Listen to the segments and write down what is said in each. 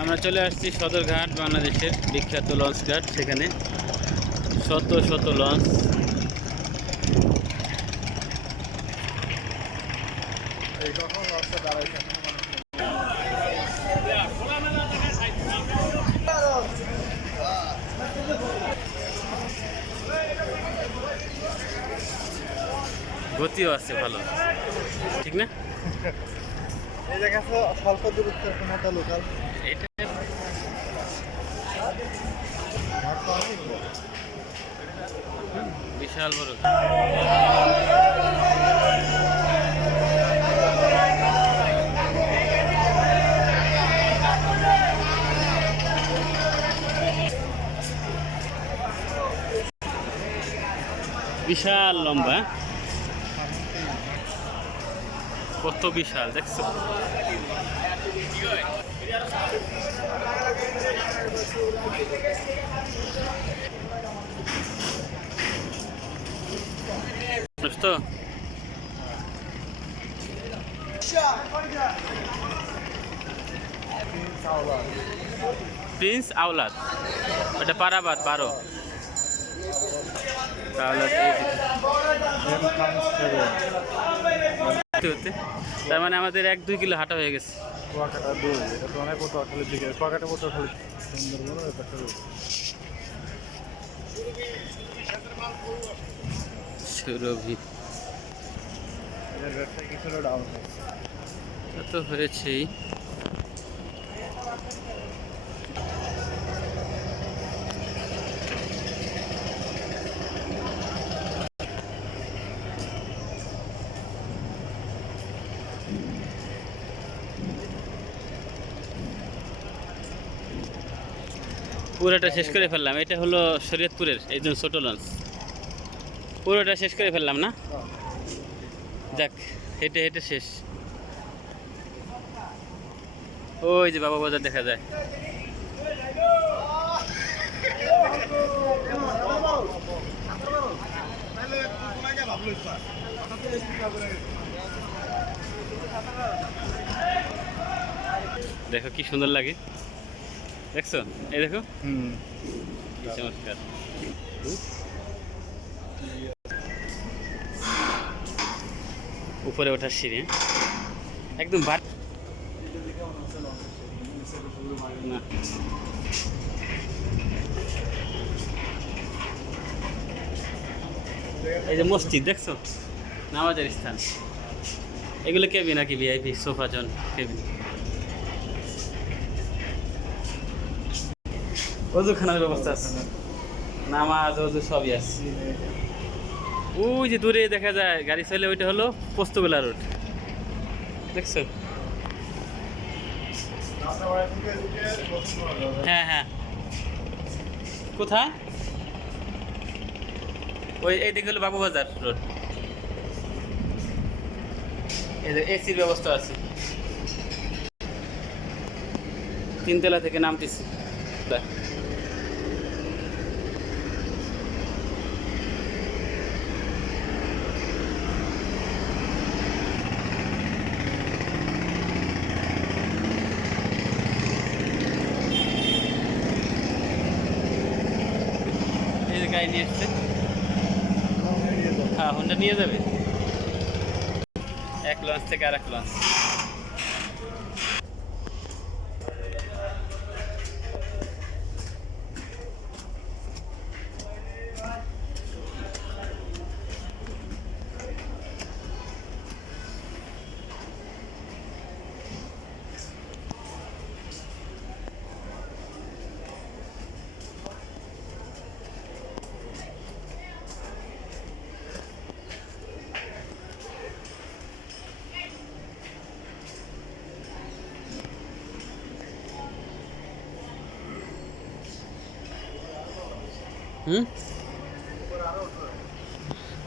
আমরা চলে আসছি সদরঘাট, বাংলাদেশের বিখ্যাত লঞ্চ ঘাট। সেখানে শত শত লঞ্চ। গতিও আছে ভালো, ঠিক না? এই জায়গা স্বল্প দূরত্বের কোনো লোকাল এটা বিশাল বড়। বিশাল লম্বা, কত বিশাল দেখছো? তো প্রিন্স আওলাদ, ওটা পারাবাদ 12। তার মানে আমাদের 1-2 কিলো হাঁটা হয়ে গেছে। কুয়াকাটা দূর, এটা তো অনেক পটুয়াখালীর দিকে। কুয়াকাটা পটুয়াখালী সুন্দরবনের ব্যাপারটা দূর। সুরভি এদের ব্যবসায় কিছুটা ডাউন হয়েছে। তা তো হয়েছেই। পুরোটা শেষ করে ফেললাম। এটা হলো শরীয়তপুরের এই জন্য ছোট লঞ্চ। পুরোটা শেষ করে ফেললাম না? যাক, হেঁটে হেঁটে শেষ। ওই যে বাবা বাজার দেখা যায়। দেখো কি সুন্দর লাগে, দেখছো? এই দেখো, কি চমৎকার। উপরে ওঠার সিঁড়ি একদম না। এই যে মসজিদ দেখছো, নামাজের স্থান। এগুলো কেবিন নাকি ভিআইপি সোফা জন কেবিন। অজুখানার ব্যবস্থা আছে, নামাজ অজু সবই আছে। ওই যে দূরে দেখা যায় গাড়ি চলে, ওইটা হলো পোস্তগোলা রোড, দেখছো? হ্যাঁ হ্যাঁ, কোথায়? ওই এইদিকে হলো বাবুবাজার রোড। এসির ব্যবস্থা আছে, 3 তলা থেকে নামতেছি। গাড়ি নিয়ে এসছে। হ্যাঁ, হোন্ডা নিয়ে যাবে এক লঞ্চ থেকে আর এক লঞ্চ।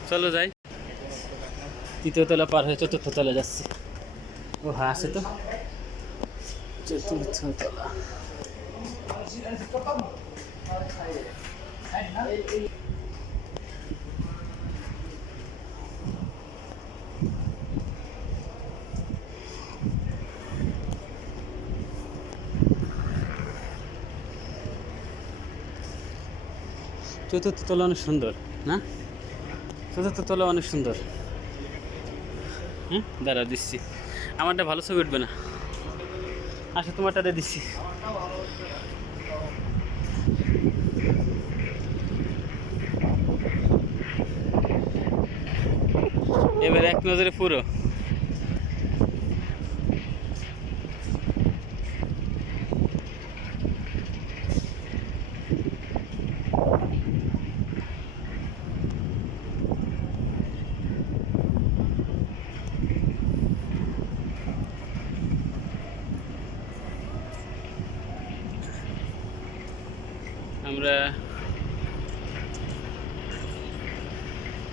চলো যাই। 3য় তলা পার হয়ে 4র্থ তলা যাচ্ছি। ও হ্যাঁ, আছে তো 4র্থ তলা। চতুর্থ তলা অনেক সুন্দর না? চতুর্থ তলা অনেক সুন্দর। হুম, দাঁড়া দিচ্ছি। আমারটা ভালো ছবি উঠবে না, আসো তোমারটাতে দিচ্ছি। এবার এক নজরে পুরো। আমরা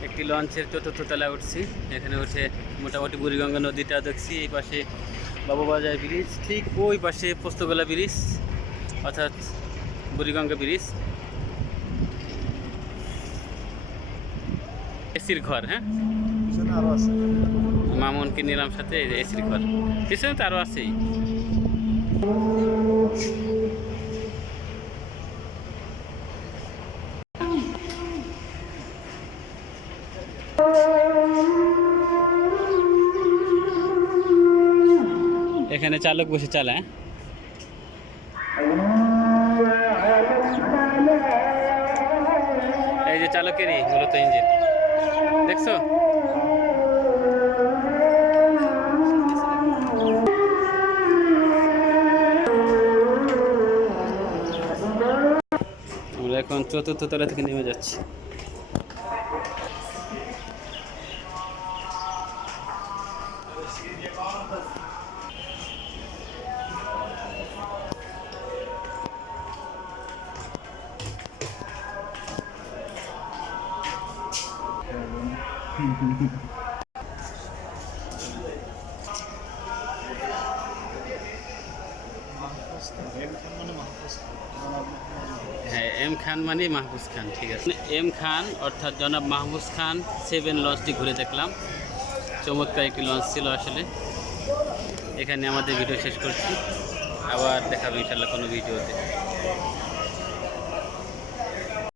একটি লঞ্চের চতুর্থ তলায় উঠছি। এখানে উঠে মোটামুটি বুড়িগঙ্গা নদীটা দেখছি। এই পাশে বাবুবাজার ব্রিজ, ঠিক ওই পাশে পোস্তগোলা ব্রিজ অর্থাৎ বুড়িগঙ্গা ব্রিজ। এসির ঘর, হ্যাঁ পিছনে আরো আছে। মামুনকে নিলাম সাথে, এই যে এসির ঘর। পিছনে তো আরও আছেই। এখানে চালক বসে চালায়। এই যে চালকেরই মূলত ইঞ্জিন, দেখছো? আমরা এখন চতুর্থ তলা থেকে নেমে যাচ্ছি। হ্যাঁ, এম খান মানে মাহফুজ খান, ঠিক আছে। এম খান অর্থাৎ জনাব মাহফুজ খান 7 লঞ্চটি ঘুরে দেখলাম। চমৎকার একটি লঞ্চ ছিল আসলে। এখানে আমাদের ভিডিও শেষ করছি, আবার দেখাবো ইনশাল্লাহ কোনো ভিডিওতে।